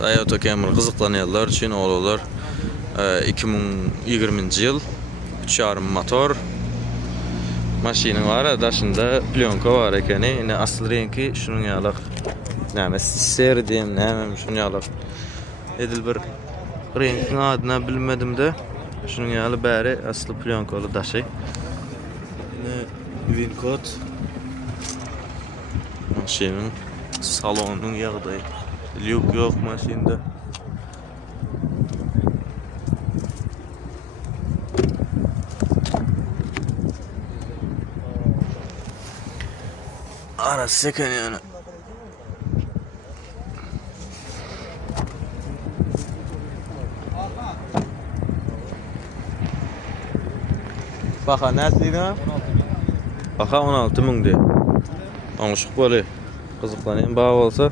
Toyota Camry kızıklanyanlar için oğlular 2020 yıl 3.5 motor maşinin var daşında plyonka var ekeni yine asıl rengi şunun yalak näme ser diyem näme şunun yalak edil bir rengin adına bilmedim de şunun yalı bäri aslı plyonkalı daşı yine Vincot maşinin salonunun yağdayı yok maşinde. Arası seken yani. Baka nesli ne? Baka 16.000 diye. Anlaşık böyle. Kızıklanayım bağ olsa